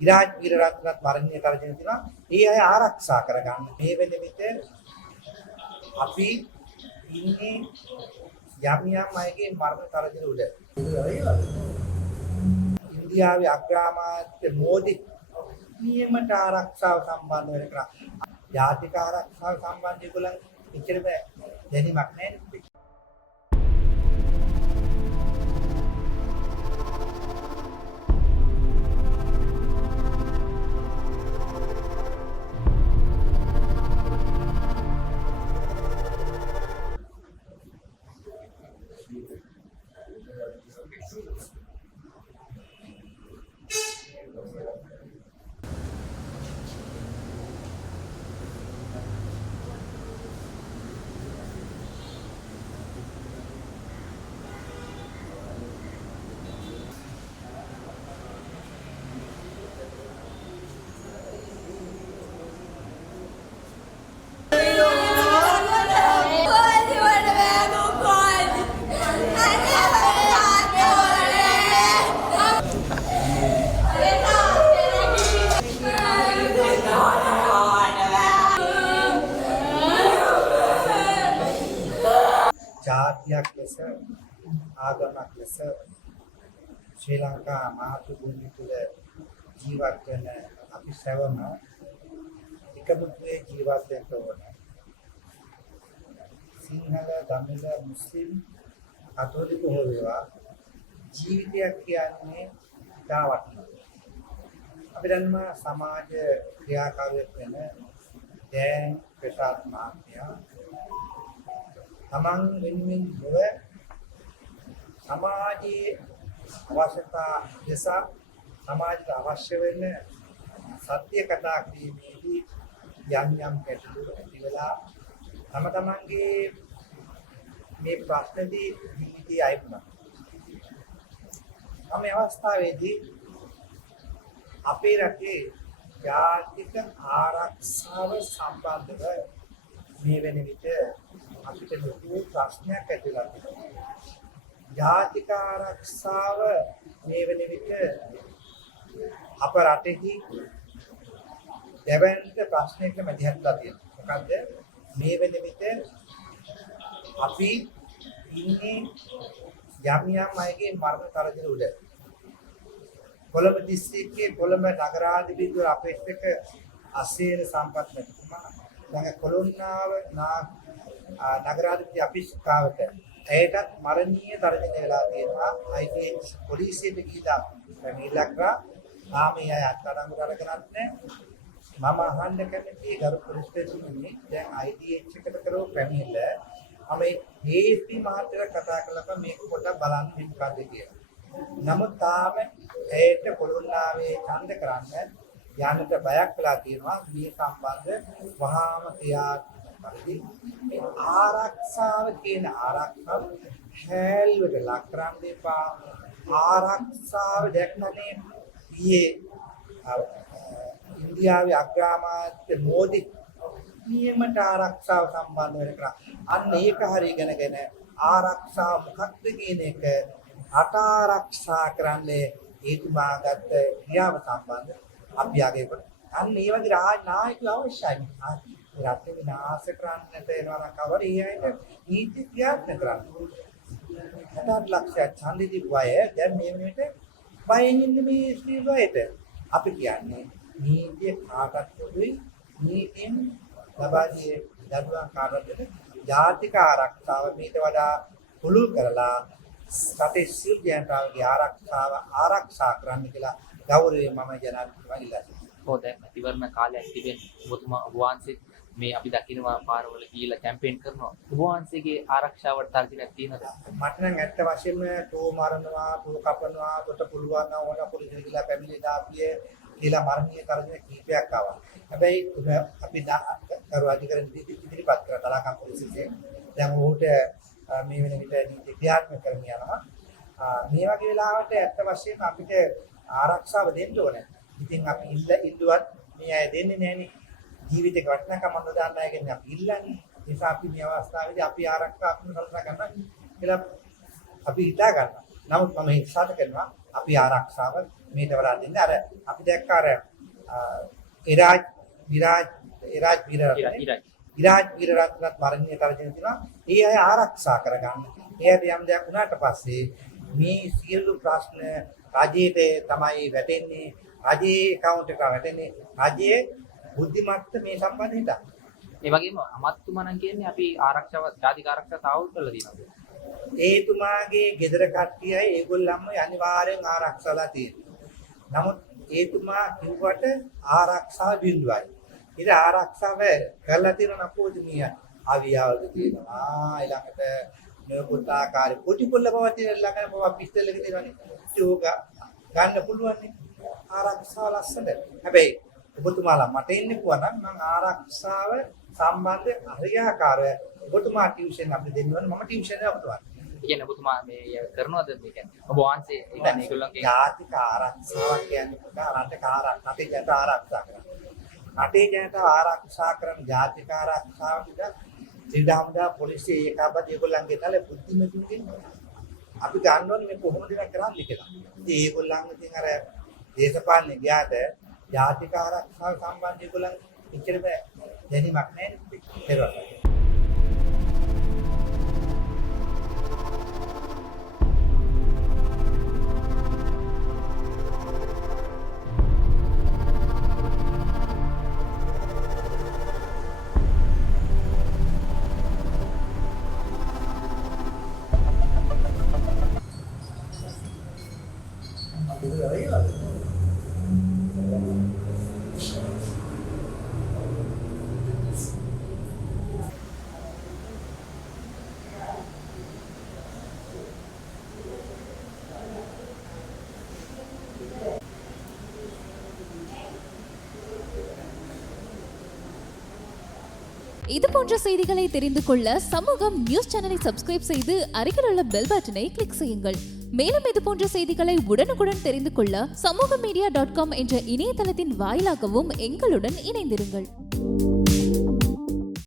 ඉරාජ් වීරරත්නත් මරණීය තර්ජන තියෙනවා. ඒ අය ආරක්ෂා කරගන්න. මේ වෙන විට අපි ඉන්නේ යම් යම් අයගේ මරණ තර්ජන උඩ. ඉන්දියාවේ අග්‍රාමාත්‍ය මෝදි නියමට ආරක්ෂාව සම්බන්ධ වෙන කරා. ජාතික ආරක්ෂාව සම්බන්ධ ඒගොල්ලන් එච්චරම දැනීමක් නැහැ. ජාතියක් ලෙස ආගමක් ලෙස ශ්‍රී ලංකා මාතෘ භූමිය තුළ ජීවත් වෙන අපි සැවම එකමුතුවේ ජීවත් වෙන්න ඕන. සිංහල, දමිළ, මුස්ලිම්, කතෝලික හෝ වේවා ජීවිතයක් කියන්නේ ඉතා වටිනවා. අපි දන්නවා සමාජ ක්‍රියාකාරයක් වෙන දැන් ප්‍රසාද් මහත්මයා තමන් වෙනුවෙන් නොව සමාජයේ අවශ්‍යතා ලෙස සමාජයට අවශ්‍ය වෙන සත්‍ය කතා කිරීමේදී යම් යම් ගැටලු ඇති වෙලා තමන්ගේ මේ ප්‍රශ්නදී ජීවිතය අයිතුනා. මේ අවස්ථාවේදී අපේ රටේ ජාතික ආරක්ෂාව සම්බන්ධව මේ වෙන විට අපිට ලොකු ප්‍රශ්නයක් ඇති වෙලා තියෙනවා. ජාතික ආරක්ෂාව මේ වෙන විට අප රටෙහි දෙවන්ත ප්‍රශ්නයක මැදිහත්ලා තියෙනවා. මොකද මේ වෙන විට අපි ඉන්නේ යම් යම් අයගේ මරණ තරජන උඩ. කොළඹ දිස්ත්‍රික්කයේ කොළඹ නගරාධිපතිවරු අපේක්ෂක අසේර සම්පත් මැතිතුමා ළඟ කොළොන්නාව නගරාධිපති අපේක්ෂකාවට ඇයටත් මරණීය තර්ජනය වෙලා තියෙනවා. ITH පොලිසියට ගිහිලා පැමිණිල්ලක් කරා. ආමේ අය අත්අඩංගුවට අරගෙනත් නැහැ. මම අහන්න කැමතියි ගරු පොලිස්පතිතුමනි දැන් ITH එකට කරව පැමිණිල්ල මම හේති මහත්තයා කතා කළා මේක පොඩ්ඩක් බලන්න මොකක්ද කියලා. නමුත් තාම ඇයට කොළොන්නාවේ ඡන්ද කරන්න යන්නට බයක් වෙලා තියෙනවා. මේ සම්බන්ධ වහාම ක්‍රියාත්මකයි. මේ ආරක්ෂාව කියන ආරක්ෂාව හැල්වට ලක් කරන්න එපා. ආරක්ෂාව දැක්නනේ ඊයේ ඉන්දියාවේ අග්‍රාමාත්‍ය මෝදි නියමට ආරක්ෂාව සම්බන්ධ වෙන කරා. අන්න ඒක හරි ඉගෙනගෙන ආරක්ෂාව මොකක්ද කියන එක රට ආරක්ෂා කරන්නේ ඒතුමා ගත්ත ක්‍රියාව සම්බන්ධ අපි ආගේ කොට. අන්න ඒ වගේ නායකයෝ අවශ්‍යයි. රටේ විනාශ කරන්නට එනවා නම් කවර ඊයට නීති ක්‍රියාත්මක කරන්න. 60 ලක්ෂයක් ඡන්දෙ දීපුවය දැන් මේ වෙනකොට බයෙන් ඉන්නේ මේ ස්ත්‍රීවයට. අපි කියන්නේ නීතිය කාටත් පොදුයි. නීතියෙන් ලබා දී දඩුවම් කාටද ජාතික ආරක්ෂාව මීට වඩා පුළුල් කරලා රටේ සියලු ජනතාවගේ ආරක්ෂාව ආරක්ෂා කරන්න කියලා ගෞරවයෙන් මම ජනාධිපතිතුමා ඉල්ලා සිටිනවා. දැන් මැතිවරණ කාලයක් තිබෙන ඔබතුමා ඔබ වහන්සේ මේ අපි දකිනවා පාරවල ගිහිල්ලා කැම්පේන් කරනවා. ඔබ වහන්සේගේ ආරක්ෂාවට තර්ජනයක් තියෙනවද? මට නම් ඇත්ත වශයෙන්ම තෝ මරනවා, තෝ කපනවා, තොට පුළුවන් නම් ඕන පොලිසිය ගිහිල්ලා පැමිණිලි දාපියේ කියලා මරණීය තර්ජන කීපයක් ආවා. හැබැයි අපි කරු අධිකරණ ඉදිරිපත් කරලා තලාකම් පොලිසියේ දැන් ඔහුට මේ වෙන විට නීති ක්‍රියාත්මක කරන්න යනවා. මේ වගේ වෙලාවට ඇත්ත වශයෙන්ම අපිට ආරක්ෂාව දෙන්න ඕනේ. ඉතින් අපි ඉල්ලුවත් මේ අය දෙන්නේ නැහනේ. ජීවිතේ වටිනාකම නොදන්න අයගෙන් අපි ඉල්ලන්නේ. ඒ නිසා අපි මේ අවස්ථාවේදී අපි ආරක්ෂා අපිට කල්පනා කරනවා කියලා අපි හිතා ගන්නවා. නමුත් මම හිතාත කරනවා අපි ආරක්ෂාව මේට වඩා දෙන්න අර අපි දැක්ක අර ඉරාජ් ඉරාජ්. වීරරත්නත් මරණීය තරජන තියෙනවා. ඒ අය ආරක්ෂා කරගන්න. එයාට යම් දෙයක් වුණාට පස්සේ මේ සියලු ප්‍රශ්න රජයේ තමයි වැටෙන්නේ. රජයේ account එකට වැටෙන්නේ. රජයේ බුද්ධිමත්ත මේ සම්බන්ධ හිටා. ඒ වගේම අමාත්‍යතුමා නම් කියන්නේ අපි ආරක්ෂාව ජාතික ආරක්ෂාව තාවුල් කරලා තියෙනවා. ඒතුමාගේ ගෙදර කට්ටියයි ඒගොල්ලන්ම අනිවාර්යෙන් ආරක්ෂාලා තියෙනවා. නමුත් ඒතුමා කිව්වට ආරක්ෂාව බිඳුවයි. ඉතින් ආරක්ෂාව කරලා තියෙන නපෝදිනිය ආවියාවද තියෙනවා. ඊළඟට මේකුත් ආකාරي පොඩි පොල්ල බව තියෙන ළඟම බව පිස්තල් එක තියෙනවානේ. ඒක ගන්න පුළුවන් නේ. ආරක්ෂාව ලස්සනට. හැබැයි ඔබතුමාලා මට එන්න පුළුවන් නම් මම ආරක්ෂාව සම්බන්ධ හරියාකාරව ඔබතුමා ටියුෂන් අපිට දෙන්න ඕනේ. මම ටියුෂන් එකක් ඔබතුමාට. කියන්නේ ඔබතුමා මේ කරනවද මේ කියන්නේ ඔබ වහන්සේ ඉතින් ඒගොල්ලන්ගේ ජාතික ආරක්ෂාවක් කියන්නේ රටේ ජනතාව ආරක්ෂා කරනවා. රටේ ජනතාව ආරක්ෂා කරන ජාතික ආරක්ෂාව විතර ශ්‍රීඩාම්දා පොලිසිය ඒකාබද්ධ ඒගොල්ලන්ගේ තල බුද්ධිමතුන්ගෙන් අපි ගන්න ඕනේ මේ කොහොමද ඒක කරන්නේ කියලා. ඉතින් ඒගොල්ලන් ඉතින් අර දේශපාලනේ ගියාට ජාතික ආරක්ෂාව සම්බන්ධ ඒගොල්ලන් ඉච්චර බෑ දැනීමක් නැහැ නේද? இது போன்ற செய்திகளை தெரிந்து கொள்ள சமூகம் நியூஸ் சேனலை சப்ஸ்கிரைப் செய்து அருகில் உள்ள பெல் பட்டனை கிளிக் செய்யுங்கள். மேலும் இது போன்ற செய்திகளை உடனுக்குடன் தெரிந்து கொள்ள சமூகமீடியா.com என்ற இணையதளத்தின் வாயிலாகவும் எங்களுடன் இணைந்திருங்கள்.